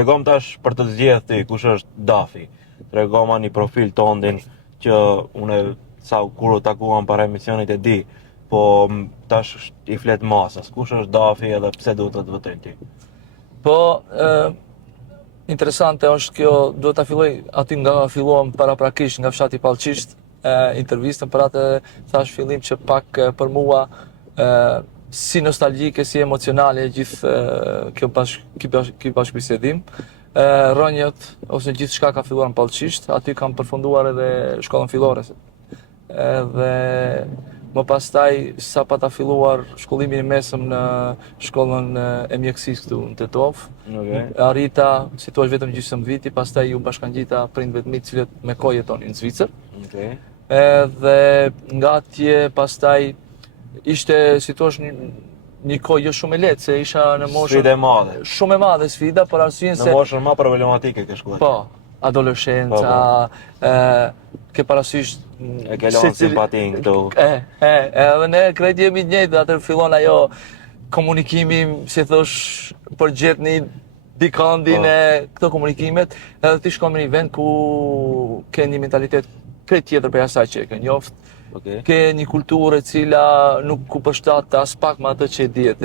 Tregom tash për të zgjedhur ti, kush është Dafi. Tregoma një profil tondin që unë sa kur u takuam para emisionit e di, po tash i flet masës. Kush është Dafi edhe pse duhet të votojnë ti? Po, interesante është kjo, duhet ta filloj aty nga filluam paraprakisht nga fshati Pallçisht, intervistën për atë thash fillim që pak për mua si nostalgjike, si emocionale gjithë ky bashkëbisedim. Rënjët ose gjithçka ka filluar në Pallçisht, aty kam përfunduar edhe shkollën fillore. Dhe më pastaj sa pa ta filluar shkollimin e mesëm në shkollën e mjekësisë këtu në Tetov. Arrita, si thua vetëm gjysmë viti, pastaj u bashkangjita prindëve të mi të cilët me kohë jetonin në Zvicër. Dhe nga atje pastaj ishte, si thua, një kohë jo shumë e lehtë, se isha në moshën Sfidë e madhe. Shumë e madhe sfida, për arsyeën se në moshën më problematike ke shkuar. Po, adoleshenca, ke parasysh e ke lënë simpatin këtu. Edhe ne krejt jemi të njëjtë, atë fillon ajo komunikimi, si thosh, për gjetë një dikandin e këto komunikimet, edhe ti shkon në një vend ku ke një mentalitet krejt tjetër për asaj që e ke njoft, ke një kulturë e cila nuk ku përshtat as pak me atë që e dihet.